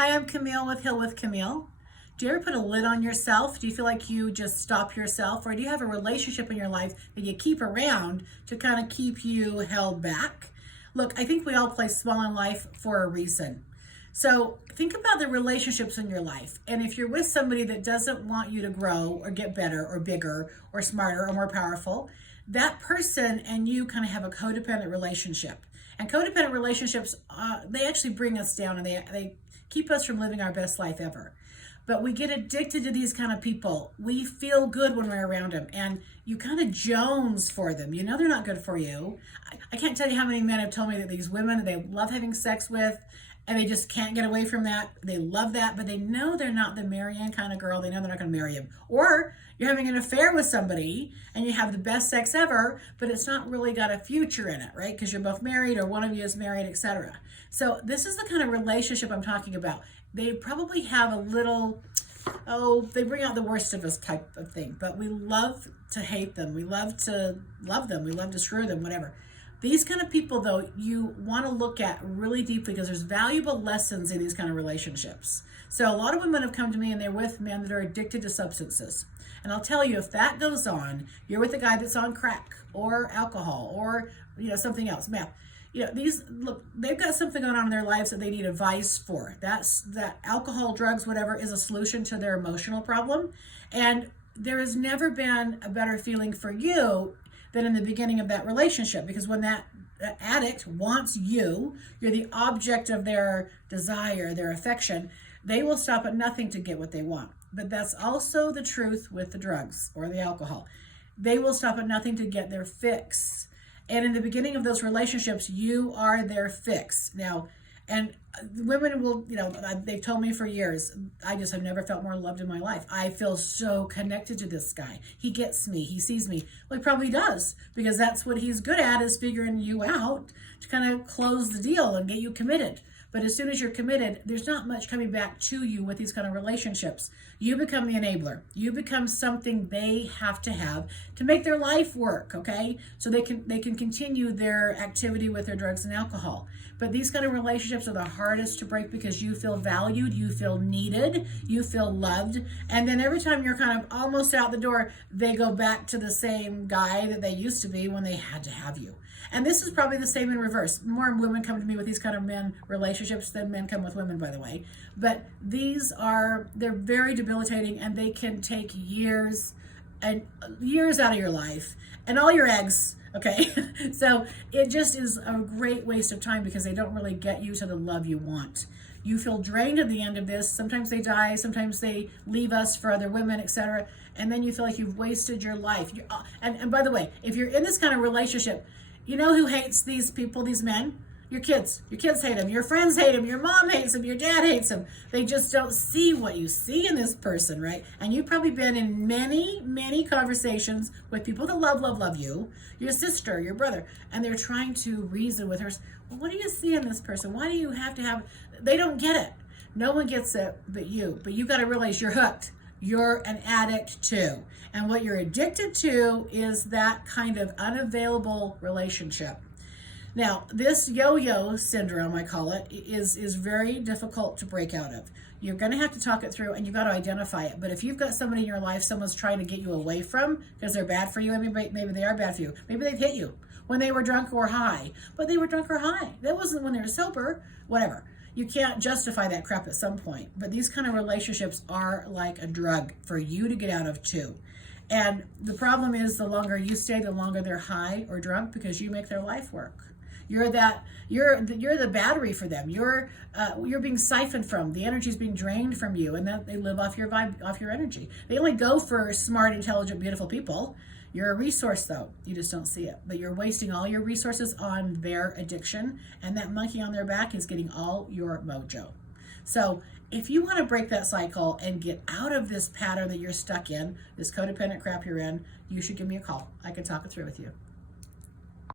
Hi, I'm Camille with Heal with Camille. Do you ever put a lid on yourself? Do you feel like you just stop yourself? Or do you have a relationship in your life that you keep around to kind of keep you held back? Look, I think we all play small in life for a reason. So think about the relationships in your life. And if you're with somebody that doesn't want you to grow or get better or bigger or smarter or more powerful, that person and you kind of have a codependent relationship. And codependent relationships, they actually bring us down and they keep us from living our best life ever. But we get addicted to these kind of people. We feel good when we're around them, and you kind of jones for them. You know they're not good for you. I can't tell you how many men have told me that these women they love having sex with, and they just can't get away from that. They love that, but they know they're not the Marianne kind of girl. They know they're not going to marry him. Or you're having an affair with somebody, and you have the best sex ever, but it's not really got a future in it, right? Because you're both married, or one of you is married, etc. So this is the kind of relationship I'm talking about. They probably have a little, they bring out the worst of us type of thing, but we love to hate them. We love to love them. We love to screw them, whatever. These kind of people, though, you want to look at really deeply because there's valuable lessons in these kind of relationships. So a lot of women have come to me and they're with men that are addicted to substances. And I'll tell you, if that goes on, you're with a guy that's on crack or alcohol or something else, meth. They've got something going on in their lives that they need advice for. That alcohol, drugs, whatever, is a solution to their emotional problem. And there has never been a better feeling for you than in the beginning of that relationship, because when that addict wants you, you're the object of their desire, their affection, they will stop at nothing to get what they want. But that's also the truth with the drugs or the alcohol. They will stop at nothing to get their fix. And in the beginning of those relationships, you are their fix. Now, and women will, they've told me for years, I just have never felt more loved in my life. I feel so connected to this guy. He gets me. He sees me. Well, he probably does, because that's what he's good at, is figuring you out to kind of close the deal and get you committed. But as soon as you're committed, there's not much coming back to you with these kind of relationships. You become the enabler. You become something they have to make their life work, okay? So they can continue their activity with their drugs and alcohol. But these kind of relationships are the hardest to break because you feel valued, you feel needed, you feel loved. And then every time you're kind of almost out the door, they go back to the same guy that they used to be when they had to have you. And this is probably the same in reverse. More women come to me with these kind of men relationships than men come with women, by the way. But they're very debilitating, and they can take years and years out of your life and all your eggs. Okay, so it just is a great waste of time because they don't really get you to the love you want. You feel drained at the end of this. Sometimes they die, sometimes they leave us for other women, etc. And then you feel like you've wasted your life. And by the way, if you're in this kind of relationship, you know who hates these people, these men? Your kids. Your kids hate them. Your friends hate them. Your mom hates them. Your dad hates them. They just don't see what you see in this person, right? And you've probably been in many, many conversations with people that love you, your sister, your brother, and they're trying to reason with her. Well, what do you see in this person? Why do you have to have... They don't get it. No one gets it but you. But you got to realize you're hooked. You're an addict too. And what you're addicted to is that kind of unavailable relationship. Now, this yo-yo syndrome, I call it, is very difficult to break out of. You're going to have to talk it through, and you've got to identify it. But if you've got somebody in your life someone's trying to get you away from because they're bad for you, I mean, maybe they are bad for you. Maybe they've hit you when they were drunk or high. But they were drunk or high. That wasn't when they were sober, whatever. You can't justify that crap at some point. But these kind of relationships are like a drug for you to get out of too. And the problem is the longer you stay, the longer they're high or drunk because you make their life work. You're the battery for them. You're being siphoned from. The energy is being drained from you, and then they live off your vibe, off your energy. They only go for smart, intelligent, beautiful people. You're a resource, though. You just don't see it. But you're wasting all your resources on their addiction, and that monkey on their back is getting all your mojo. So if you want to break that cycle and get out of this pattern that you're stuck in, this codependent crap you're in, you should give me a call. I can talk it through with you.